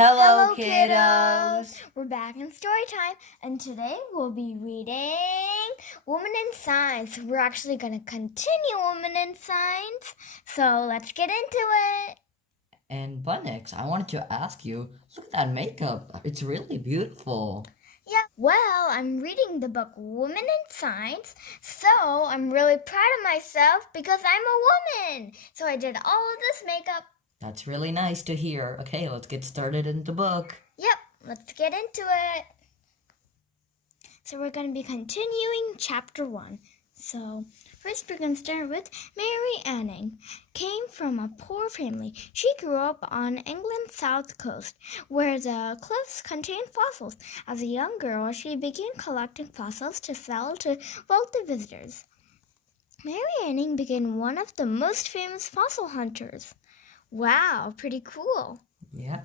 Hello, kiddos! We're back in story time, and today we'll be reading Woman in Science. We're actually going to continue Woman in Science, so let's get into it. And Bunnix, I wanted to ask you, look at that makeup. It's really beautiful. Yeah, well, I'm reading the book Woman in Science, so I'm really proud of myself because I'm a woman. So I did all of this makeup. That's really nice to hear. Okay, let's get started in the book. Yep, let's get into it. So we're going to be continuing chapter 1. So first we're going to start with Mary Anning. Came from a poor family. She grew up on England's south coast, where the cliffs contain fossils. As a young girl, she began collecting fossils to sell to wealthy visitors. Mary Anning became one of the most famous fossil hunters. Wow, pretty cool. Yeah,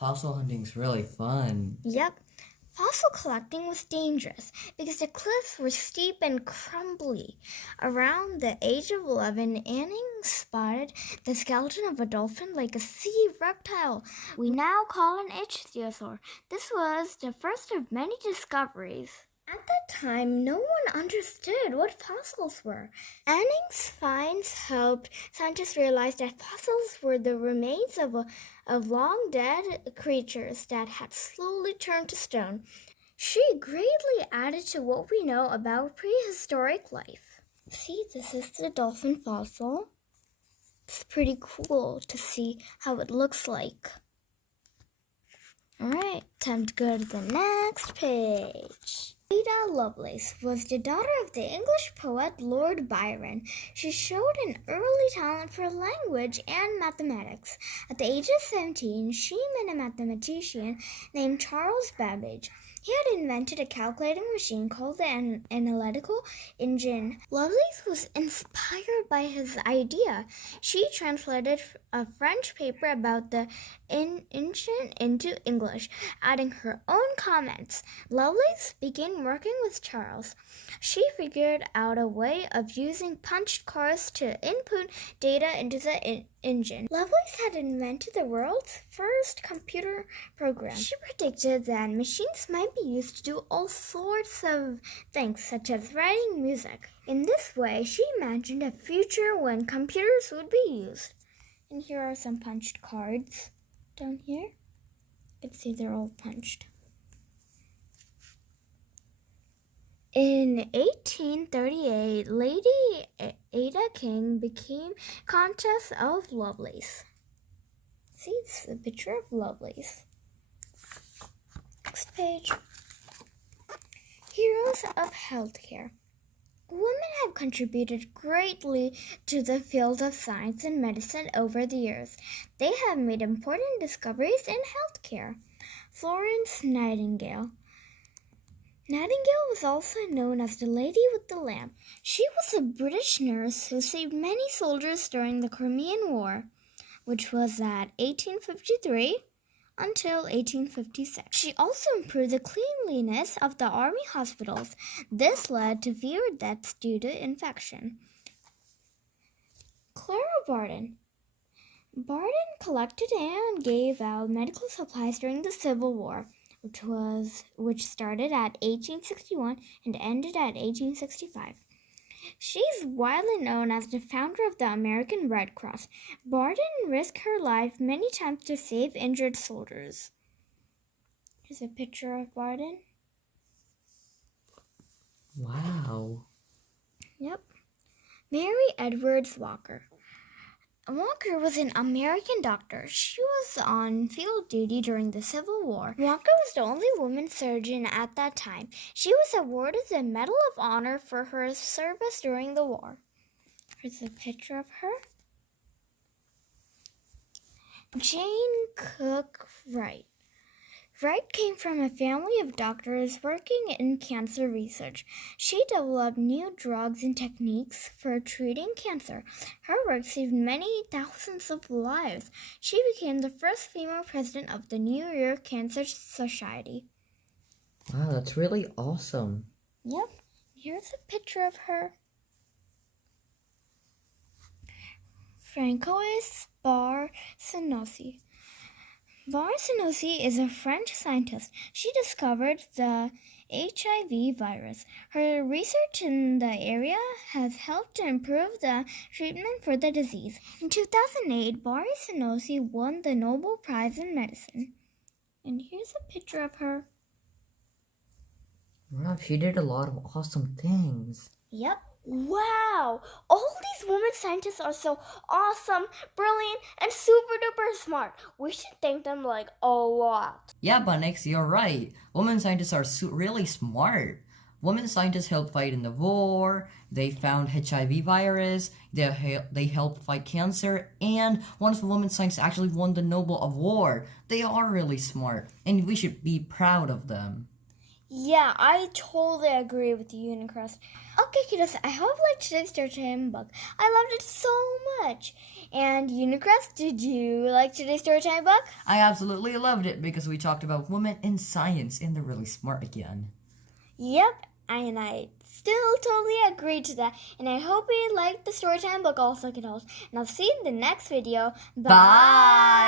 fossil hunting's really fun. Yep. Fossil collecting was dangerous because the cliffs were steep and crumbly. Around the age of 11, Anning spotted the skeleton of a dolphin like a sea reptile we now call an ichthyosaur. This was the first of many discoveries. At that time, no one understood what fossils were. Anning's finds helped scientists realize that fossils were the remains of long-dead creatures that had slowly turned to stone. She greatly added to what we know about prehistoric life. See, this is the dolphin fossil. It's pretty cool to see how it looks like. Alright, time to go to the next page. Ada Lovelace was the daughter of the English poet Lord Byron. She showed an early talent for language and mathematics. At the age of 17, she met a mathematician named Charles Babbage. He had invented a calculating machine called the analytical engine. Lovelace was inspired by his idea. She translated a French paper about the engine into English, adding her own comments. Lovelace began working with Charles. She figured out a way of using punched cards to input data into the engine. Lovelace had invented the world's first computer program. She predicted that machines might be used to do all sorts of things, such as writing music. In this way, she imagined a future when computers would be used. And here are some punched cards down here. You can see they're all punched. In 1838, Lady Ada King became Countess of Lovelace. See, this is a picture of Lovelace. Next page. Heroes of Healthcare. Women have contributed greatly to the field of science and medicine over the years. They have made important discoveries in healthcare. Florence Nightingale. Nightingale was also known as the Lady with the Lamp. She was a British nurse who saved many soldiers during the Crimean War, which was at 1853 until 1856. She also improved the cleanliness of the army hospitals. This led to fewer deaths due to infection. Clara Barton. Barton collected and gave out medical supplies during the Civil War, which started at 1861 and ended at 1865. She's widely known as the founder of the American Red Cross. Barton risked her life many times to save injured soldiers. Here's a picture of Barton. Wow. Yep. Mary Edwards Walker. Walker was an American doctor. She was on field duty during the Civil War. Walker was the only woman surgeon at that time. She was awarded the Medal of Honor for her service during the war. Here's a picture of her. Jane Cook Wright. Wright came from a family of doctors working in cancer research. She developed new drugs and techniques for treating cancer. Her work saved many thousands of lives. She became the first female president of the New York Cancer Society. Wow, that's really awesome. Yep, here's a picture of her. Francois Bar Sinosi. Barcelona is a French scientist. She discovered the HIV virus. Her research in the area has helped to improve the treatment for the disease. In 2008, Barcelona won the Nobel Prize in Medicine. And here's a picture of her. Wow, she did a lot of awesome things. Yep. Wow! All these women scientists are so awesome, brilliant, and super duper smart. We should thank them like a lot. Yeah, but Nix, you're right. Women scientists are really smart. Women scientists helped fight in the war. They found HIV virus. They helped fight cancer. And one of the women scientists actually won the Nobel Award. They are really smart, and we should be proud of them. Yeah, I totally agree with you, Unicrust. Okay, kiddos, I hope you liked today's Storytime book. I loved it so much. And Unicrust, did you like today's Storytime book? I absolutely loved it because we talked about women in science and they're really smart again. Yep, and I still totally agree to that. And I hope you liked the Storytime book also, kiddos. And I'll see you in the next video. Bye!